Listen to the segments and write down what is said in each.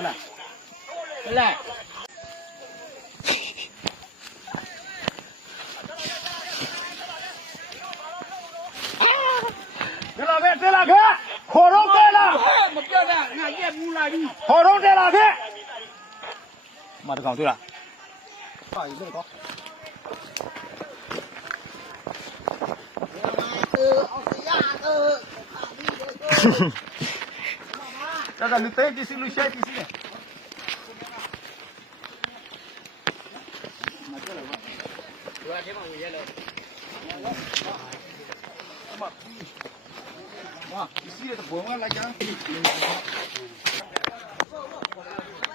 ဟုတ်လားဟုတ်လားတက်လာခဲ့တက်လာခဲ့ခေါ်တော့တက်လာမပြောတာငါရက်ဘူးလာပြီခေါ်တော့တက် လာခဲ့မတကောင်တွေ့လား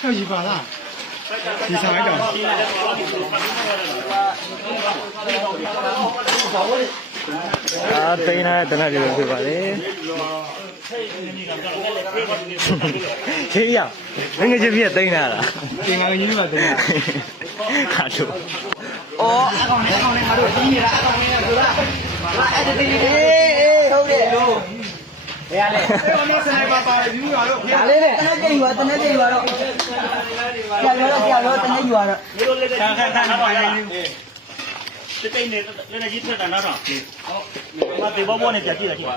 跳一把啦，你上来讲。啊，对呢，等下就去吧嘞。谁呀？那个就别等下了。等下你就别等下。卡住。 ဩအကောင်လေးအကောင်လေးငါတို့တီးနေတာအကောင်လေးကဆိုလားငါအဲ့ဒီတီးနေအေးဟုတ်တယ်လို့ဘယ်ရလဲဘယ်မှာစနိုက်ပါပါတယ်ယူရတော့ဒါလေးနဲ့တနက်ကြိမ်ပါတနက်ကြိမ်ပါတော့ဆရာရောဆရာရောတနက်ယူရတော့ဒီလိုလေးတဲ့ခန်းခန်းခန်းပါရလေးတိတ်နေလည်းနေကြီးထက်တာနော်ဟုတ်ငါဒီဘောဘောနဲ့ပြပြတာကြည့်ပါ